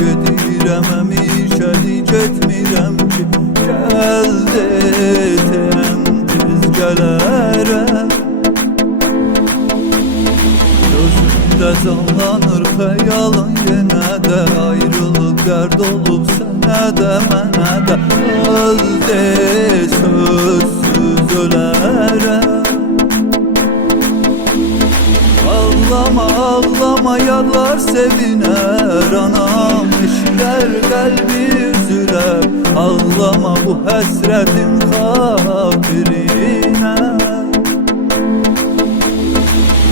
Gedirəm həmişəli getmirəm ki. Gəl desəm tez gələrəm Gözümdə canlanır xəyalın yenə də Ayrılıq dərd olub sənə də mənə də Öz de Ağlama ağlama yarlar seviner Anam. İşler kalbi üzüler Ağlama bu hasretin hatirine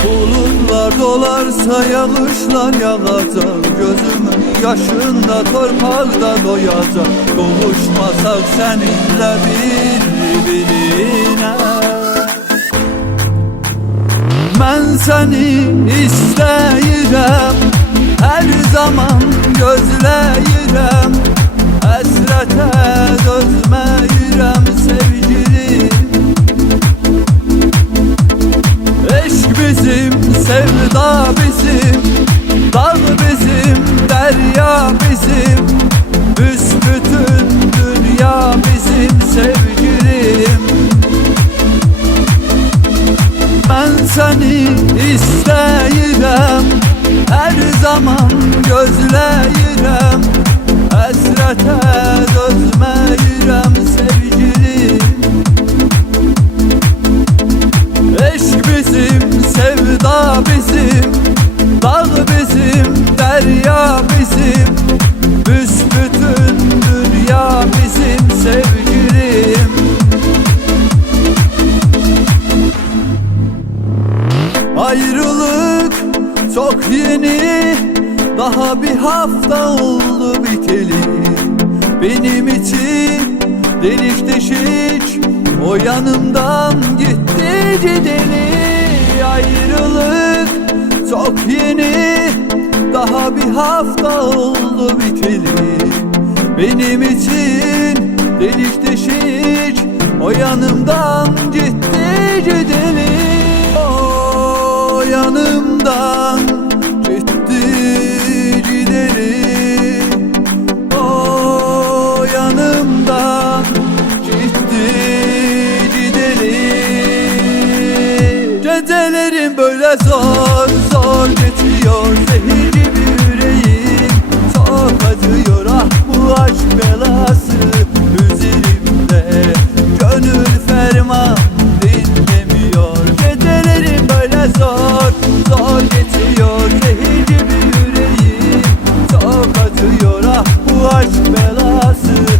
Bulutlar dolarsa yağışlar yağacak Gözümün yaşında torpakta doyacak. Kavuşmasak seninle birbirine Mən səni istəyirəm Hər zaman gözləyirəm Həsrətə dözməyirəm sevgilim Eşq bizim, sevda bizim. Dağ bizim, derya bizim. Büsbütün dünya bizim. Sevgilim istəyirəm Hər zaman gözləyirəm Həsrətə dözməyirəm sevgilim Eşq bizim, sevda bizim Dağ bizim, derya bizim Ayrılık çok yeni. Daha bir hafta oldu biteli. Benim için delik deşik O yanımdan gitti gideli. Ayrılık çok yeni. Daha bir hafta oldu biteli. Benim için delik deşik O yanımdan gitti gideli yanımdan gitti gideli O yanımdan gitti gideli Gecelerim böyle zor ます。